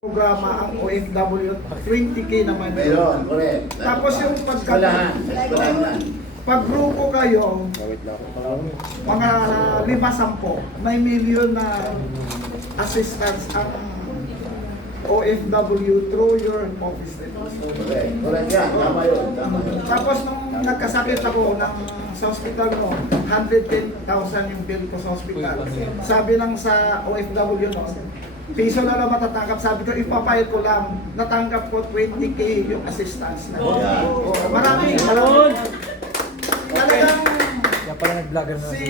programa ang OFW, 20K naman. Meron, correct. Tapos yung Eskwelahan lang. pag grupo kayo, mga 5-10, may million na assistance ang OFW through your office. Correct yan, tama yun. Tapos nung nagkasakit ako sa hospital mo, 110,000 yung bill ko sa hospital. Sabi ng sa OFW no, piso na lang matatanggap. Sabi ko, ipapayad ko lang. Natanggap ko 20K yung assistance na. Oh, maraming talagang si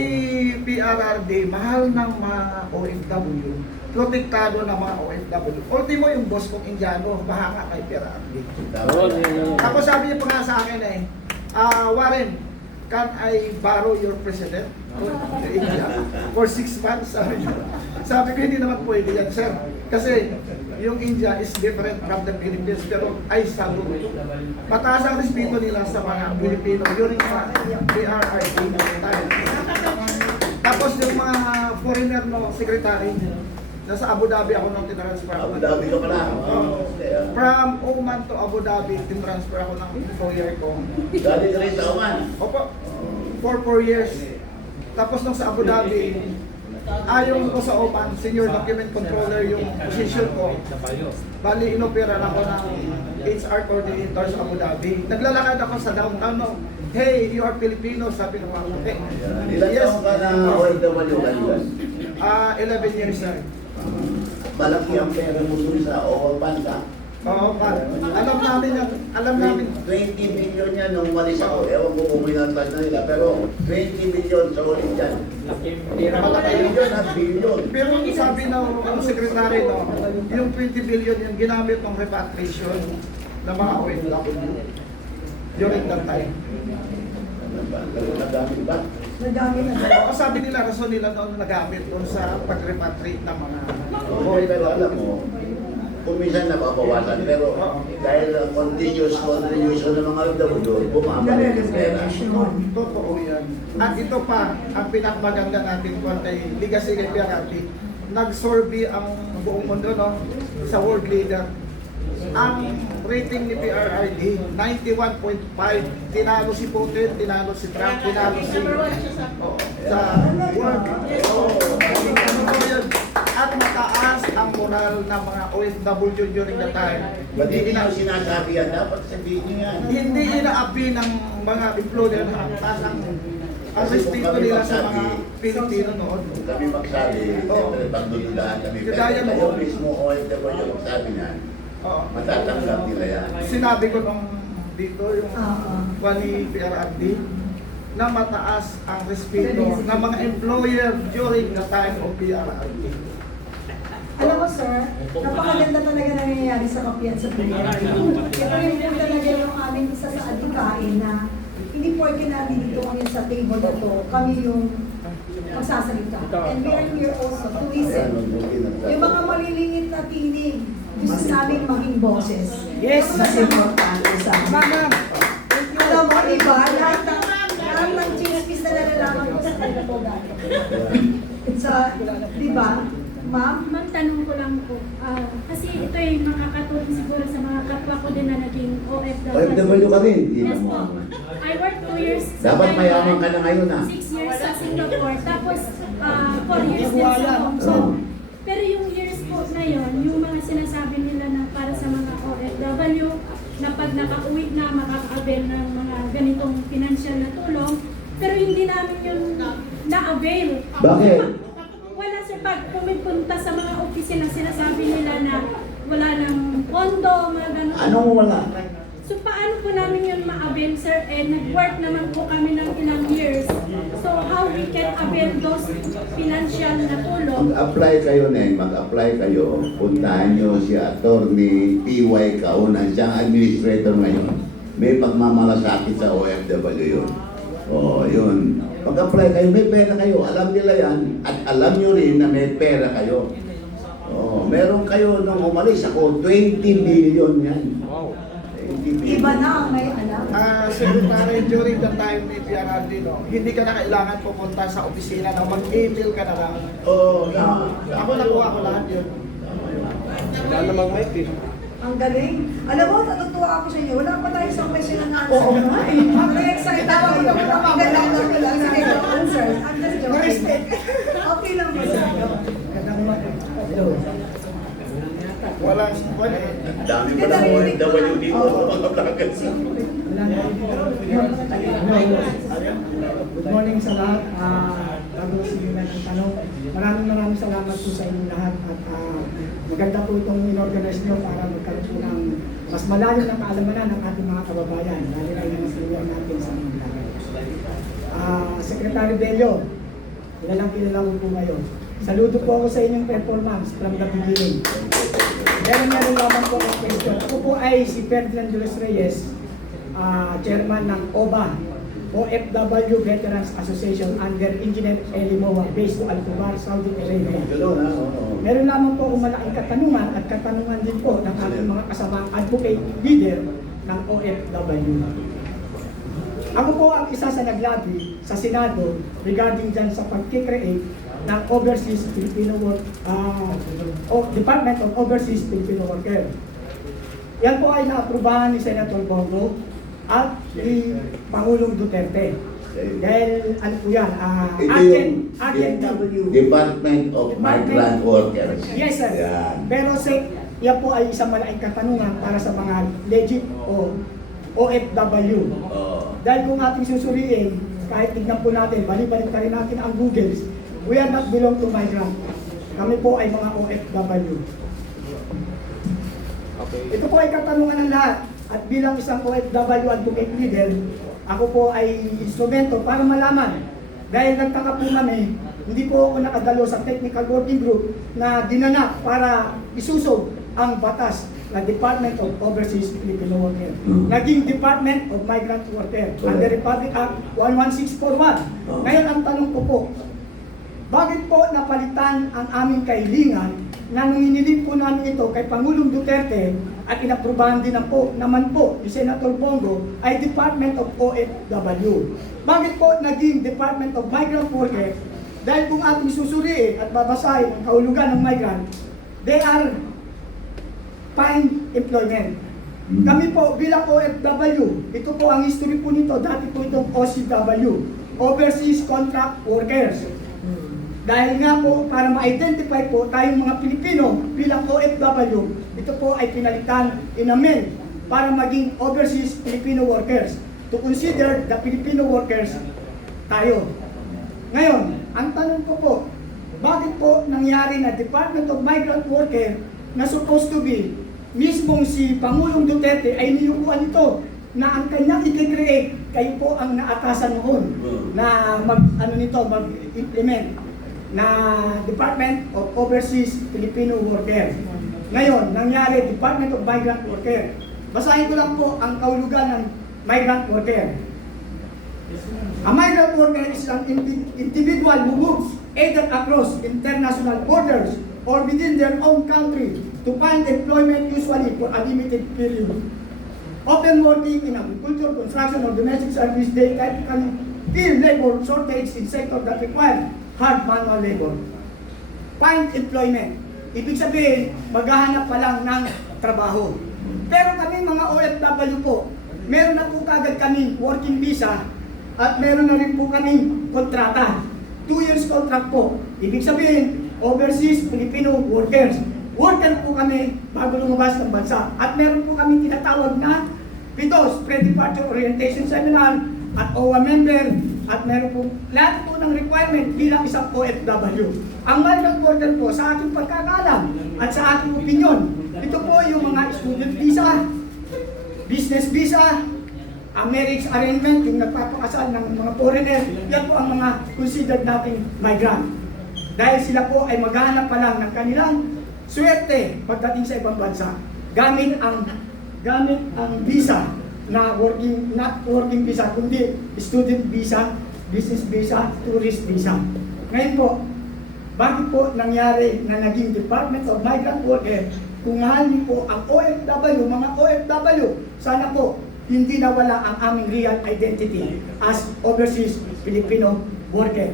PRRD, mahal ng mga OFW. Protektado ng mga OFW. Ultimo yung boss kong Indiano, bahanga kay PRRD. Tapos sabi niya pa nga sa akin Warren, can I borrow your president to India for 6 months? Sabi ko, hindi naman pwede yan, sir. Kasi yung India is different from the Philippines, pero I salute. Mataas ang respeto nila sa mga Pilipino during PRRD time. Tapos yung mga foreigner no, secretary, nasa Abu Dhabi ako nung tinransfer ako. Abu Dhabi ka pala. From Oman to Abu Dhabi, tinransfer ako ng employer ko. Dali ka rin sa Oman. Opo, for 4 years. Tapos nung sa Abu Dhabi, ayon ko sa Oman, senior document controller yung position ko. Bali, inoperan ako ng HR coordinator sa Abu Dhabi. Naglalakad ako sa downtown, no? Hey, you are Filipino, sabi ko ako. Hey. Ilan taong ka na OFW kanyan? 11 years na. Malaki ang pera mo dun sa Oman ka. Oo, alam namin yan. Alam namin. 20 million yan nung umalis ako. Ewan ko kung minantag na nila. Pero 20 million sa ulit yan. Malaki million at billion. Pero sabi ng secretary, no, yung 20 billion yung ginamit ng repatriation ng mga OFW during that time. Nagamit ba? O sabi nila, rason nila noon nagamit doon sa pag-repatriate ng mga Oo, pero alam mo, kung minsan napapawasan, pero dahil continuous contribution ng mga OFW, bumabalik yung pera. Totoo yan. At ito pa, ang pinakamaganda natin kung kay Legacy kay PRRD, nag-survey ang buong mundo no, sa world leader. Ang rating ni PRRD, 91.5. Tinalo si Putin, tinalo si Trump, tinalo si sa world. At mataas ang moral ng mga OFW during the time. Ba't hindi na sinasabi yan? Dapat sabihin niyo yan. Hindi inaapi ng mga employer na ang taas ang respeto nila sa mga Pilipino noon. Kung kami magsabi, siyempre pagdududahan kami. Pero kayo mismo OFW magsabi niyan. Matatanggap nila yan. Sinabi ko nung dito yung wali PRRD na mataas ang respeto ng mga employer during the time of PRRD. Alam mo sir, napakaganda talaga nangyayari sa kapiyan sa PRRD. Ito yung talaga yung aming isa sa adikain na hindi porke natin dito kami sa table na to, kami yung magsasalita. And we are here also to listen. Yung mga maliliit na tinig, gusto namin maging boses. Yes! Mas importante sa amin. Alam mo, iba, lahat ng chismis na nalalaman ko sa kanila po dati. So, di ba? Ma'am? Ma'am, tanong ko lang po. Kasi ito ay makakatulong siguro sa mga kapwa ko din na naging OFW. OFW ka rin? Yes po. I worked 2 years sa Dapat Taiwan, mayaman ka na ngayon 6 years sa Singapore, tapos 4 years din sa Hong Kong. Pero yung years po na yon, yung mga sinasabi nila na para sa mga OFW, na pag nakauwi na makaka-avail ng mga ganitong financial na tulong, pero hindi namin yun na-avail. Bakit? Wala sir, pag pumipunta sa mga opisina, sinasabi nila na wala ng pondo, mga ganun. Anong wala? So paano po namin yun ma-avail sir? Nag-work naman po kami ng ilang years. So how we can avail those financial na tulong? Mag-apply kayo mag-apply kayo. Puntahan nyo si Attorney P.Y. Kaunan, siyang administrator ngayon. May pagmamalasakit sa OFW yun. Oh, yun. Mag-apply kayo, may pera kayo. Alam nila yan. At alam nyo rin na may pera kayo. Oh, meron kayo nung umalis ako, 20 million yan. Wow. Iba na ang may alam. Secretary, during the time ni PRRD, no, hindi ka na kailangan pumunta sa opisina na mag-email ka na lang. Oh, Ako nakuha ko lahat yun. Wala namang mic eh. Ang galing. Alam mo, natutuwa ako sa inyo. Wala pa tayo sa question and answer. Oo nga eh. Very excited ako. Sige, go answer. I'm just joking. Okay lang po, sir. Walang Ang dami pa ng OFW dito, mga vloggers. Good morning sa lahat. Bago simulan ang tanong, maraming salamat po sa inyong lahat at maganda po itong in-organize nyo para magkaroon po ng mas malalim na kaalamanan ng ating mga kababayan, lalo na yung mga natin sa mga vlogger. Secretary Bello, kilala ko po ngayon. Saludo po ako sa inyong performance from the beginning. Meron lamang po ang question. Ako po ay si Ferdinand Jules Reyes, chairman ng OBA, OFW Veterans Association under Engineer Eli Moa, based to Alcobar, Saudi Arabia. Meron lamang po akong malaking katanungan at katanungan din po ng ating mga kasamang advocate leader ng OFW. Ako po ang isa sa naglabi sa Senado regarding dyan sa pag-create ng Overseas Filipino Department of Overseas Filipino Worker. Yan po ay naaprubahan ni Senator Bongo at ni Pangulong Duterte. Dahil ano po yan, Ito Department of Migrant Workers. Yes sir. Yan. Pero yan po ay isang malaking katanungan para sa mga legit o OFW. Dahil kung ating susuriin, kahit tignan po natin, balik-balik na rin natin ang Google, we are not belong to migrant. Kami po ay mga OFW. Ito po ay katanungan ng lahat. At bilang isang OFW advocate leader, ako po ay instrumento para malaman. Dahil nagtaka po kami, hindi po ako nakadalo sa technical working group na dinana para isusog ang batas na Department of Overseas Filipino Worker. Naging Department of Migrant Worker under Republic Act 11641. Ngayon ang tanong ko po, bakit po napalitan ang aming kahilingan na nung inilip po namin ito kay Pangulong Duterte at inaprubahan din naman po ni Senator Bongo ay Department of OFW. Bakit po naging Department of Migrant Worker? Dahil kung ating susuriin at babasahin ang kahulugan ng migrant, they are find employment. Kami po bilang OFW, ito po ang history po nito, dati po itong OCW, Overseas Contract Workers. Dahil nga po, para ma-identify po tayong mga Pilipino bilang OFW, ito po ay pinalitan, inamen, para maging Overseas Filipino Workers. To consider the Filipino workers tayo. Ngayon, ang tanong ko po, bakit po nangyari na Department of Migrant Worker na supposed to be mismong si Pangulong Duterte ay niyukuan ito na ang kanyang i-create, kayo po ang naatasan noon na mag-implement na Department of Overseas Filipino Worker. Ngayon, nangyari Department of Migrant Worker. Basahin ko lang po ang kahulugan ng migrant worker. A migrant worker is an individual who moves either across international borders or within their own country to find employment, usually for a limited period. Often working in agriculture, construction, or domestic service, they typically feel labor shortage in sectors that require hard manual labor. Find employment. Ibig sabihin, maghahanap pa lang ng trabaho. Pero kami mga OFW po, meron na po kagad kami working visa at meron na rin po kami kontrata. 2 years contract po. Ibig sabihin, overseas Filipino workers. Worker po kami bago lumabas ng bansa. At meron po kami tinatawag na PIDOS, Pre-Departure Orientation Seminar, at OWA member, at meron po lahat po ng requirement bilang isang OFW. Ang migrant worker po, sa aking pagkakalam at sa aking opinion, ito po yung mga student visa, business visa, marriage arrangement, yung nagpapakasal ng mga foreigner, yan po ang mga considered nating migrant. Dahil sila po ay maghahanap pa lang ng kanilang swerte pagdating sa ibang bansa, gamit ang visa na not working visa, kundi student visa, business visa, tourist visa. Ngayon po, bakit po nangyari na naging Department of Migrant Worker? Kung mahal niyo po ang OFW, mga OFW, sana po hindi nawala ang aming real identity as overseas Filipino worker.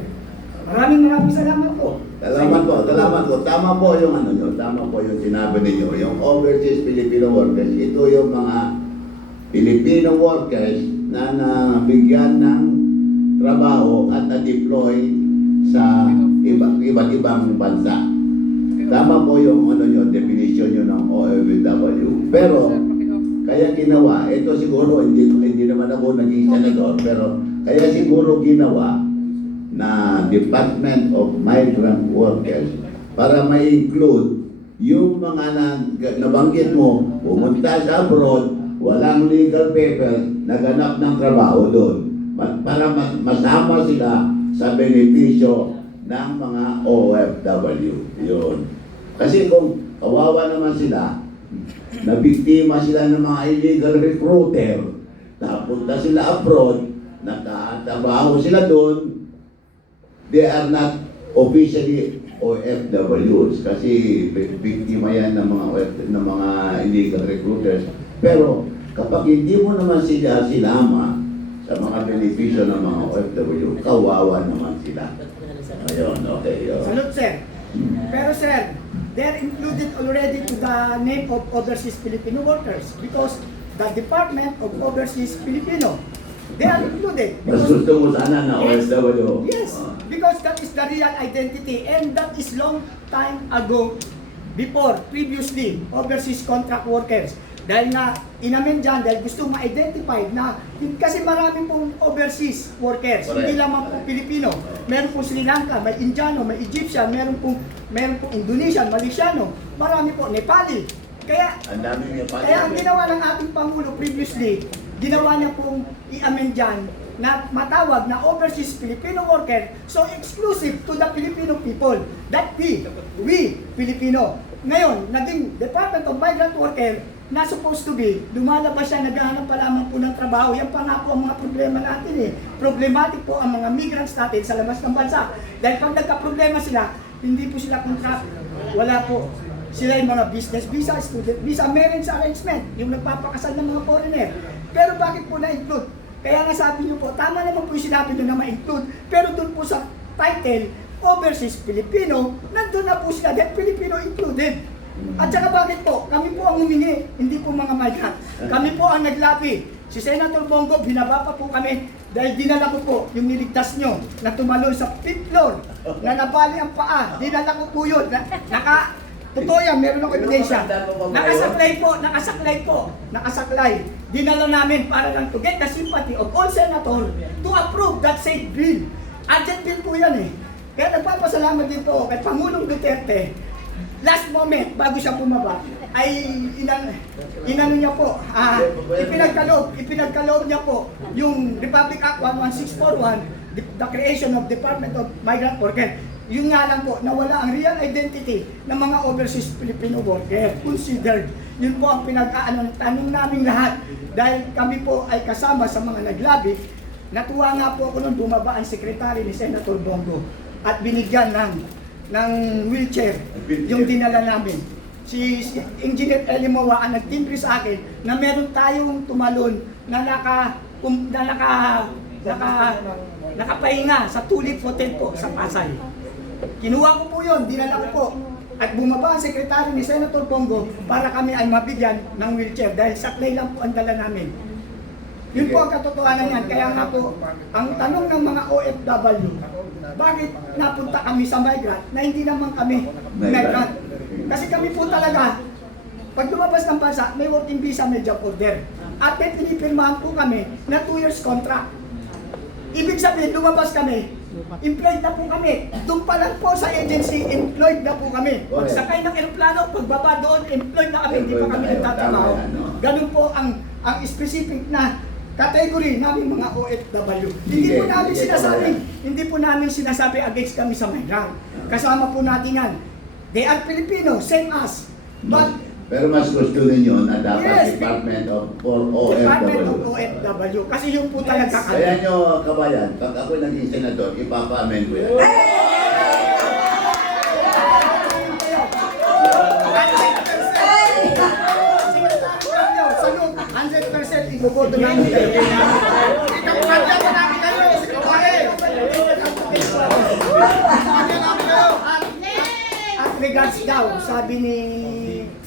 Maraming salamat po. Salamat po. Tama po yung ano nyo, tama po yung sinabi ninyo. Yung overseas Filipino workers, ito yung mga Filipino workers na nabigyan ng trabaho at na-deploy sa iba't ibang bansa. Tama po yung ano nyo, definition nyo ng OFW. Pero, kaya ginawa, ito siguro, hindi naman ako naging senador, pero kaya siguro ginawa na Department of Migrant Workers para ma-include yung mga nabanggit mo, pumunta sa abroad, walang legal paper, naganap ng trabaho doon. Para masama sila sa benepisyo ng mga OFW. Yun. Kasi kung kawawa naman sila, nabiktima sila ng mga illegal recruiter, napunta sila abroad, nakatrabaho sila doon, they are not officially OFWs kasi biktima yan ng mga illegal recruiters. Pero kapag hindi mo naman sila sinama sa mga benepisyo ng mga OFW, kawawa naman sila. Ayun, okay. Salute, sir. Pero sir, they're included already to the name of Overseas Filipino Workers because the Department of Overseas Filipino, they are included. Mas gusto mo sana na OFW. Yes, because that is the real identity and that is long time ago before, previously, overseas contract workers. Dahil nga, inamin dyan, dahil gusto ma-identify na, kasi marami pong overseas workers, hindi lamang po Pilipino. Meron po Sri Lanka, may Indiano, may Egyptian, meron pong Indonesian, Malaysiano, marami po, Nepali. Kaya ang ginawa ng ating Pangulo previously, ginawa niya pong i-amend dyan na matawag na overseas Filipino worker, so exclusive to the Filipino people, that we Filipino. Ngayon, naging Department of Migrant Worker na supposed to be, lumalabas siya, naghahanap pa lamang po ng trabaho. Yan pa nga po ang mga problema natin eh. Problematic po ang mga migrants natin sa labas ng bansa. Dahil pag nagka-problema sila, hindi po sila contract. Wala po. Sila yung mga business visa, student visa, marriage arrangement, yung nagpapakasal ng mga foreigner. Pero bakit po na-include? Kaya nga sabi niyo po, tama naman po yung sinabi nyo na ma-include, pero doon po sa title, Overseas Filipino, nandun na po sila, dahil Filipino included. At saka bakit po? Kami po ang humingi, hindi po mga migrant. Kami po ang naglabi. Si Senator Bongo, binaba pa po kami dahil dinala ko po yung niligtas nyo na tumalon sa 5th floor, na nabali ang paa. Dinala ko po yun. Totoo yan, meron ako ebidensya. Nakasaklay. Dinala namin para lang to get the sympathy of all senators to approve that said bill. Urgent bill po yan eh. Kaya nagpapasalamat din po kay Pangulong Duterte. Last moment, bago siya bumaba, ay inano niya po, ipinagkaloob niya po yung Republic Act 11641, the creation of Department of Migrant Workers. Yun nga lang po, nawala ang real identity ng mga overseas Filipino workers, considered. Yun po ang tanong namin lahat. Dahil kami po ay kasama sa mga naglabi, natuwa nga po ako nung bumaba ang sekretary ni Senator Bongo at binigyan ng wheelchair yung dinala namin. Si Engineer Elimowa ang nagtimbre sa akin na meron tayong tumalon na nakapahinga sa Tulip Hotel po sa Pasay. Kinuha ko po yun, dinala ko po. At bumaba ang sekretary ni Senator Bongo para kami ay mabigyan ng wheelchair dahil saklay lang po ang dala namin. Yun po ang katotohanan yan. Kaya nga po, ang tanong ng mga OFW, bakit napunta kami sa migrant na hindi naman kami migrant? Kasi kami po talaga, pag lumabas ng bansa, may working visa, may job order. At may pinipirmahan po kami na 2 years contract. Ibig sabihin, lumabas kami, employed na po kami. Doon pa lang po sa agency, employed na po kami. Pagsakay ng aeroplano, pagbaba doon, employed na kami, hindi pa kami nagtatrabaho. Ganun po ang specific na category namin mga OFW. Hindi po namin sinasabi against kami sa migrant. Kasama po natin yan. They are Filipino, same us. But pero mas gusto ninyo na dapat Department of OFW. Kasi yung po talaga Kaya nyo, kabayan, pag ako naging senador, ipapa-amend ko yan. Salud, 100% iboboto namin kayo. Ikaw, namin kayo. daw, sabi ni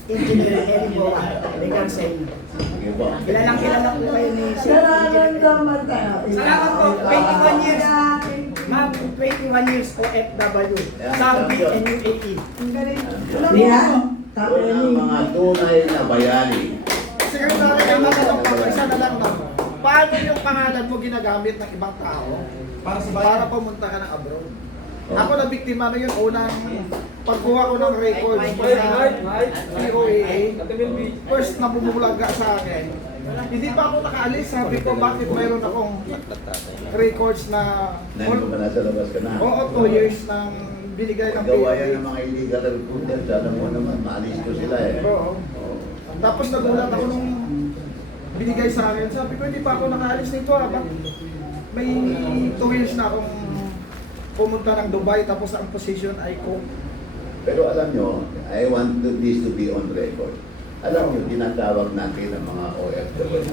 Engineer Eric Boa, legal sa inyo. Sige po. Kilala po kayo ni Sir Engineer. Salamat po, 21 years. Ma'am, 21 years OFW. Saudi and UAE. Ang galing. Doon ang mga tunay na bayani. Secretary, ang matanong ko, isa na lang na. Paano yung pangalan mo ginagamit ng ibang tao para pumunta ka ng abroad? Ako na biktima na yun, unang pagkuha ko ng records sa POAA, first na bumulaga sa akin. Hindi pa ako nakaalis, sabi ko bakit mayroon akong records na Nandun ka na sa labas ka na. oo, 2 years nang binigay ng Gawa yan POAA. ng mga illegal recruiters. Alam mo naman, maalis ko sila eh. Oo. Tapos nagulat ako nung binigay sa akin. Sabi ko, hindi pa ako nakaalis nito. May 2 years na akong pumunta ng Dubai, tapos ang position ay cook. Pero alam nyo, I want this to be on record. Alam nyo, tinatawag natin ang mga OFW,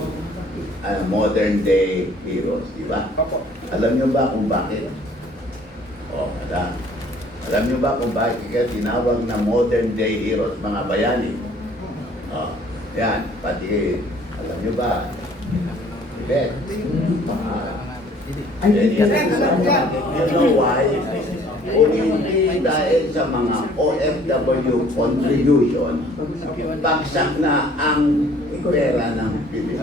modern day heroes, di ba? Opo. Alam nyo ba kung bakit? Alam nyo ba kung bakit kaya tinawag na modern day heroes, mga bayani? Yan, pati, alam nyo ba? Ibet. You know why? Kung hindi dahil sa mga OFW contribution, bagsak na ang pera ng Pilipinas.